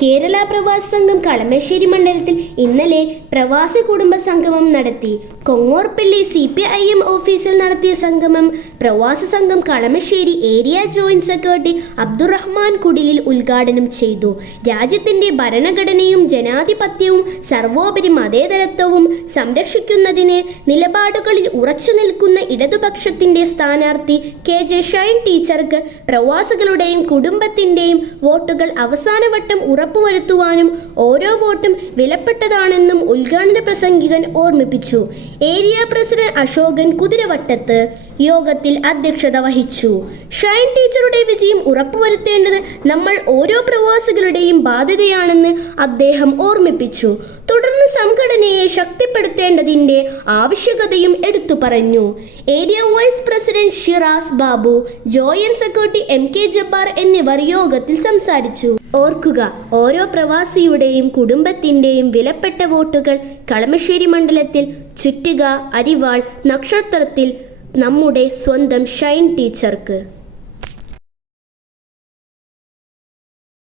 കേരള പ്രവാസി സംഘം കളമശ്ശേരി മണ്ഡലത്തിൽ ഇന്നലെ പ്രവാസി കുടുംബ സംഗമം നടത്തി. കൊങ്ങോർപ്പള്ളി CPIM ഓഫീസിൽ നടത്തിയ സംഗമം പ്രവാസി സംഘം Kalamassery area joint secretary Abdurahman കുടിലിൽ ഉദ്ഘാടനം ചെയ്തു. രാജ്യത്തിന്റെ ഭരണഘടനയും ജനാധിപത്യവും സർവോപരി മതേതരത്വവും സംരക്ഷിക്കുന്നതിന് നിലപാടുകളിൽ ഉറച്ചു നിൽക്കുന്ന ഇടതുപക്ഷത്തിന്റെ സ്ഥാനാർത്ഥി KJ ഷൈൻ ടീച്ചർക്ക് പ്രവാസികളുടെയും കുടുംബത്തിന്റെയും വോട്ടുകൾ അവസാനവട്ടം ഉറപ്പുവരുത്തുവാനും ഓരോ വോട്ടും വിലപ്പെട്ടതാണെന്നും ഉദ്ഘാടന പ്രസംഗികൻ ഓർമ്മിപ്പിച്ചു. ഏരിയ പ്രസിഡന്റ് അശോകൻ കുതിരവട്ടത്ത് യോഗത്തിൽ അധ്യക്ഷത വഹിച്ചു. ഷൈൻ ടീച്ചറുടെ വിജയം ഉറപ്പുവരുത്തേണ്ടത് നമ്മൾ ഓരോ പ്രവാസികളുടെയും ബാധ്യതയാണെന്ന് അദ്ദേഹം ഓർമ്മിപ്പിച്ചു. തുടർന്ന് സംഘടനയെ ശക്തിപ്പെടുത്തേണ്ടതിന്റെ ആവശ്യകതയും എടുത്തു പറഞ്ഞു. Area vice president Shiraz Babu, joint secretary MK Jabbar എന്നിവർ യോഗത്തിൽ സംസാരിച്ചു. ഓർക്കുക, ഓരോ പ്രവാസിയുടെയും കുടുംബത്തിന്റെയും വിലപ്പെട്ട വോട്ടുകൾ കളമശ്ശേരി മണ്ഡലത്തിൽ ചുറ്റിക, അരിവാൾ നക്ഷത്രത്തിൽ നമ്മുടെ സ്വന്തം ഷൈൻ ടീച്ചർക്ക്.